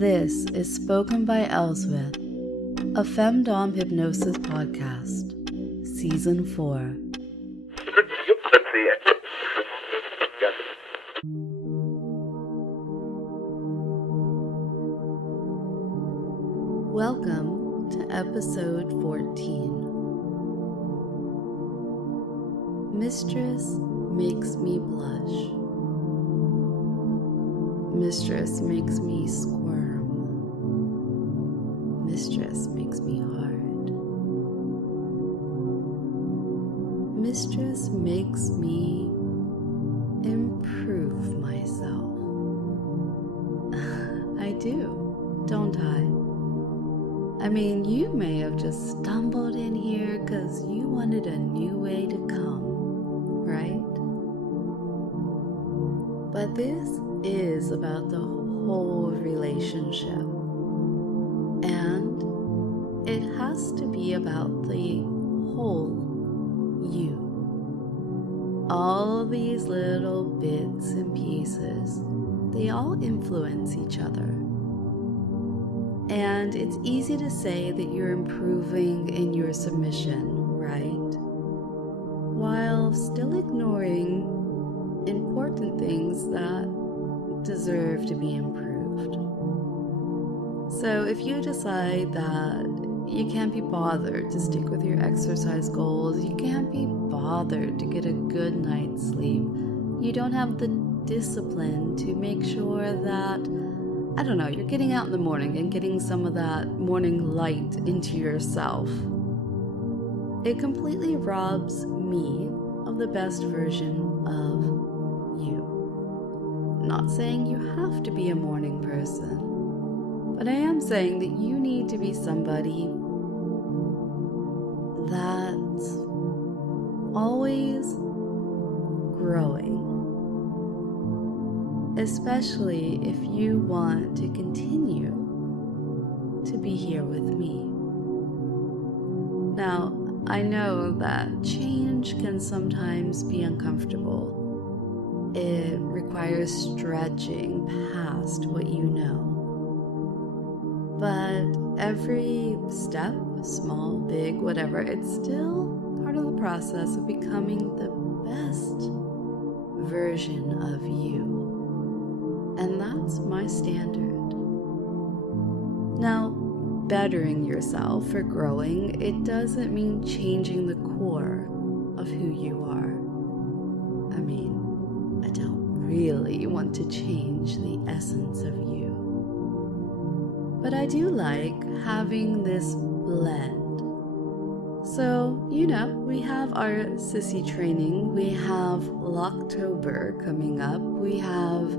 This is Spoken by Elswith, a Femdom Hypnosis podcast, Season 4. Welcome to Episode 14. Mistress makes me blush. Mistress makes me squirm. Mistress makes me hard. Mistress makes me improve myself. I do, don't I? I mean, you may have just stumbled in here because you wanted a new way to come, right? But this is about the whole relationship. And it has to be about the whole you. All these little bits and pieces, they all influence each other. And it's easy to say that you're improving in your submission, right? While still ignoring important things that deserve to be improved. So if you decide that you can't be bothered to stick with your exercise goals, you can't be bothered to get a good night's sleep, you don't have the discipline to make sure that, I don't know, you're getting out in the morning and getting some of that morning light into yourself, it completely robs me of the best version of you. Not saying you have to be a morning person, but I am saying that you need to be somebody that's always growing, especially if you want to continue to be here with me. Now, I know that change can sometimes be uncomfortable. It requires stretching past what you know. But every step, small, big, whatever, it's still part of the process of becoming the best version of you. And that's my standard. Now, bettering yourself or growing, it doesn't mean changing the core of who you are. I mean, I don't really want to change the essence of you. But I do like having this blend. So, you know, we have our sissy training, we have Locktober coming up, we have,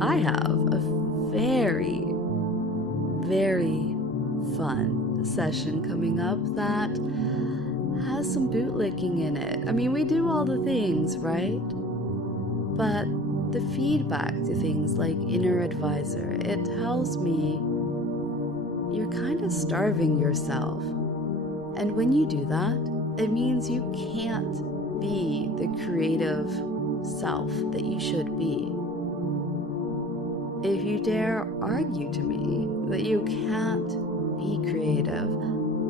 I have a very, very fun session coming up that has some bootlicking in it. I mean, we do all the things, right? But the feedback to things like Inner Advisor, it tells me you're kind of starving yourself. And when you do that, it means you can't be the creative self that you should be. If you dare argue to me that you can't be creative,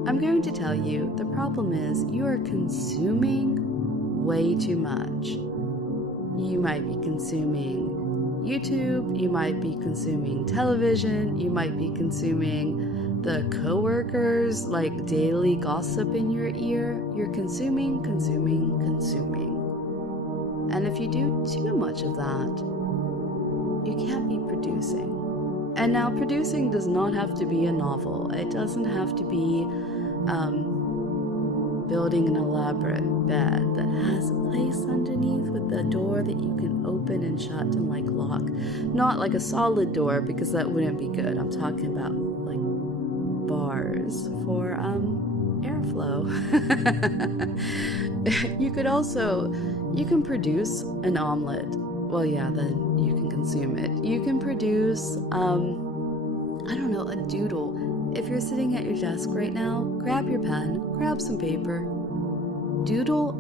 I'm going to tell you the problem is you are consuming way too much. You might be consuming YouTube, you might be consuming television, you might be consuming the coworkers, like daily gossip in your ear. You're consuming. And if you do too much of that, you can't be producing. And now producing does not have to be a novel. It doesn't have to be building an elaborate bed that has a place underneath with a door that you can open and shut and like lock. Not like a solid door, because that wouldn't be good. I'm talking about like bars for airflow. You can produce an omelet. Well, yeah, then you can consume it. You can produce, a doodle. If you're sitting at your desk right now, grab your pen, grab some paper, doodle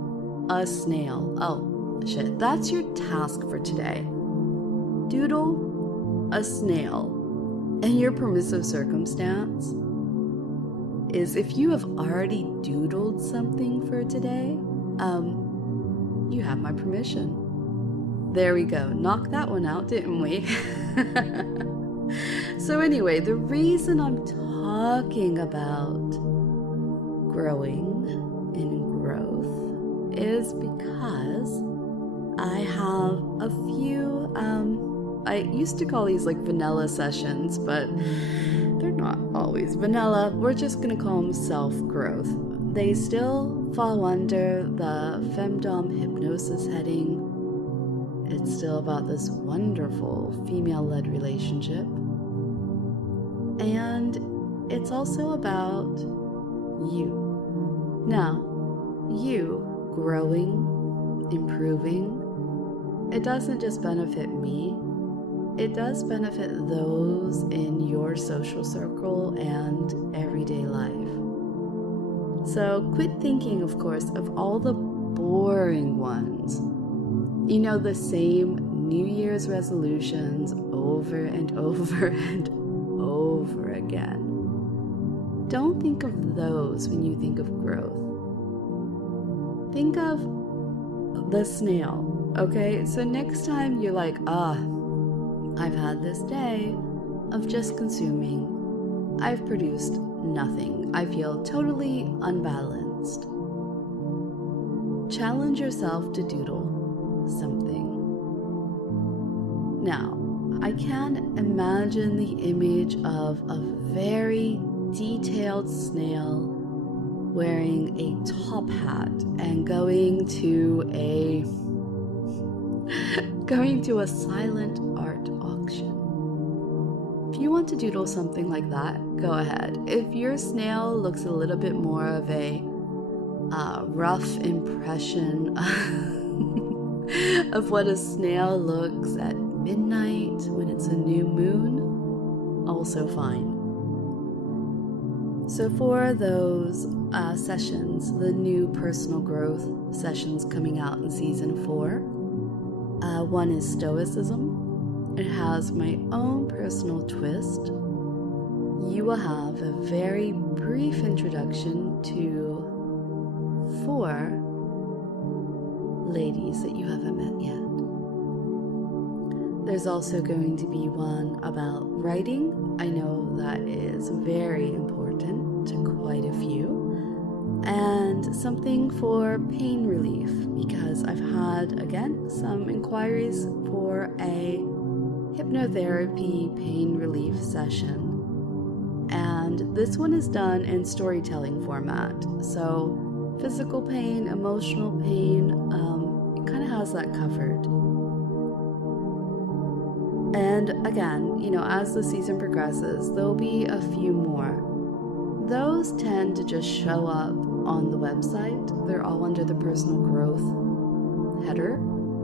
a snail. Oh, That's your task for today. Doodle a snail. And your permissive circumstance is if you have already doodled something for today, you have my permission. There we go. Knocked that one out, didn't we? So anyway, the reason I'm talking about growing and growth is because I have a few, I used to call these like vanilla sessions, but they're not always vanilla. We're just going to call them self-growth. They still fall under the Femdom Hypnosis heading. It's still about this wonderful female-led relationship. And it's also about you. Now, you growing, improving, it doesn't just benefit me. It does benefit those in your social circle and everyday life. So quit thinking, of course, of all the boring ones. You know, the same New Year's resolutions over and over and over again. Don't think of those when you think of growth. Think of the snail, okay? So next time you're like, I've had this day of just consuming. I've produced nothing. I feel totally unbalanced. Challenge yourself to doodle something. Now, I can imagine the image of a very detailed snail wearing a top hat and going to a silent art auction. If you want to doodle something like that, go ahead. If your snail looks a little bit more of a rough impression of what a snail looks at midnight when it's a new moon, also fine. So for those sessions, the new personal growth sessions coming out in season 4, one is Stoicism. It has my own personal twist. You will have a very brief introduction to 4 ladies that you haven't met yet. There's also going to be one about writing. I know that is very important to quite a few. And something for pain relief, because I've had, again, some inquiries for a hypnotherapy pain relief session. And this one is done in storytelling format. So physical pain, emotional pain, it kind of has that covered. And again, you know, as the season progresses, there'll be a few more. Those tend to just show up on the website. They're all under the personal growth header.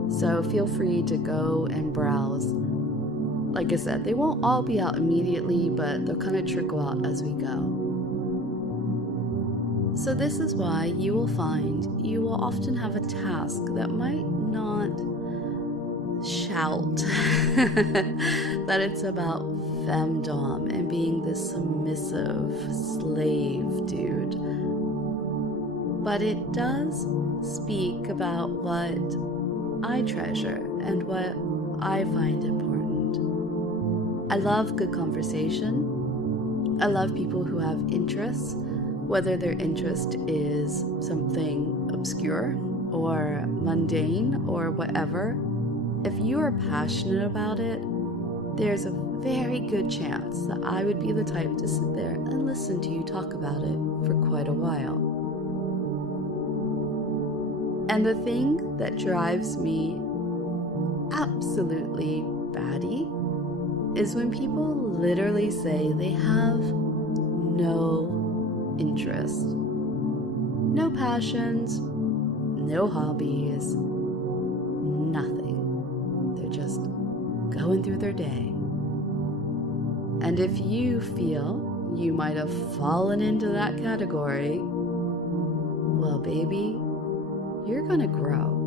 So feel free to go and browse. Like I said, they won't all be out immediately, but they'll kind of trickle out as we go. So this is why you will find you will often have a task that might not shout that it's about femdom and being this submissive slave dude. But it does speak about what I treasure and what I find important. I love good conversation. I love people who have interests, whether their interest is something obscure or mundane or whatever. If you are passionate about it, there's a very good chance that I would be the type to sit there and listen to you talk about it for quite a while. And the thing that drives me absolutely batty is when people literally say they have no interest, no passions, no hobbies, nothing. They're just going through their day. And if you feel you might have fallen into that category, well, baby, you're gonna grow.